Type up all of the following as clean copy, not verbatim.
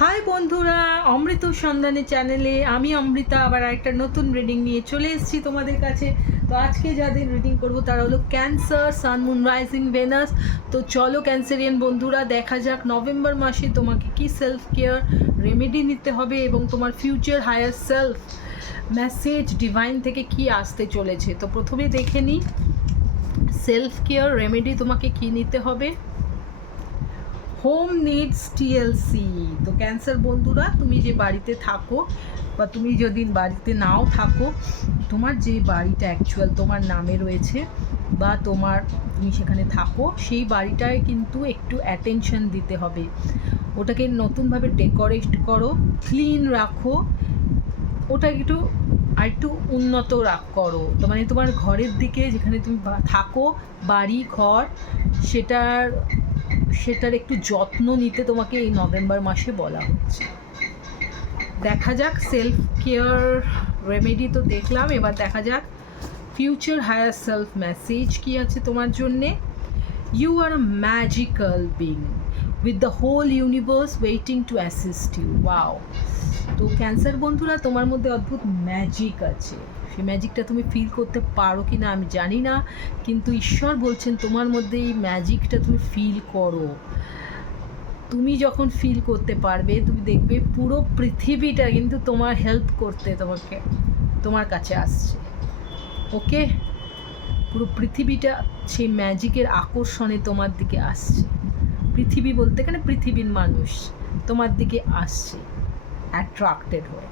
High বন্ধুরা, অমৃত সন্ধানী চ্যানেলে আমি অমৃতা আবার একটা নতুন রিডিং নিয়ে চলে এসেছি তোমাদের কাছে। তো আজকে যাদের রিডিং করব তারা হলো ক্যান্সার, সান, মুন, রাইজিং, ভেনাস। তো চলো ক্যান্সারিয়ান বন্ধুরা, দেখা যাক নভেম্বর মাসে তোমাকে কি সেলফ কেয়ার রেমেডি নিতে হবে এবং তোমার future higher self message divine থেকে কি আসতে চলেছে। তো প্রথমে দেখে নিই সেলফ কেয়ার রেমেডি তোমাকে কি নিতে হবে। Home needs TLC. তো ক্যান্সার বন্ধুরা, তুমি যে বাড়িতে থাকো বা তুমি যদি বাড়িতে নাও থাকো, তোমার যে বাড়িটা অ্যাকচুয়াল তোমার নামে রয়েছে বা তুমি সেখানে থাকো, সেই বাড়িটায় কিন্তু একটু অ্যাটেনশন দিতে হবে। ওটাকে নতুনভাবে ডেকোরেট করো, ক্লিন রাখো, ওটা একটু উন্নত করো। তো মানে তোমার ঘরের দিকে যেখানে তুমি থাকো, বাড়ি ঘর, সেটার একটু যত্ন নিতে তোমাকে এই নভেম্বর মাসে বলা হচ্ছে। দেখা যাক সেলফ কেয়ার রেমেডি তো দেখলাম, এবার দেখা যাক ফিউচার হায়ার সেলফ মেসেজ কী আছে তোমার জন্যে। You are a magical being with the whole universe waiting to assist you. Wow! তো ক্যান্সার বন্ধুরা, তোমার মধ্যে অদ্ভুত ম্যাজিক আছে। সেই ম্যাজিকটা তুমি ফিল করতে পারো কি না আমি জানি না, কিন্তু ঈশ্বর বলছেন তোমার মধ্যে এই ম্যাজিকটা তুমি ফিল করো। তুমি যখন ফিল করতে পারবে, তুমি দেখবে পুরো পৃথিবীটা কিন্তু তোমার হেল্প করতে তোমার কাছে আসছে। ওকে, পুরো পৃথিবীটা সেই ম্যাজিকের আকর্ষণে তোমার দিকে আসছে। পৃথিবী বলতে এখানে পৃথিবীর মানুষ তোমার দিকে আসছে অ্যাট্রাক্টেড হয়ে।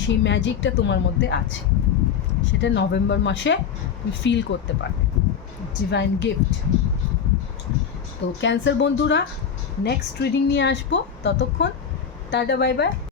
সেই ম্যাজিকটা তোমার মধ্যে আছে, সেটা নভেম্বর মাসে তুমি ফিল করতে পারবে। Divine gift. তো ক্যান্সার বন্ধুরা, নেক্সট রিডিং নিয়ে আসবো। ততক্ষণ টাটা, বাই বাই।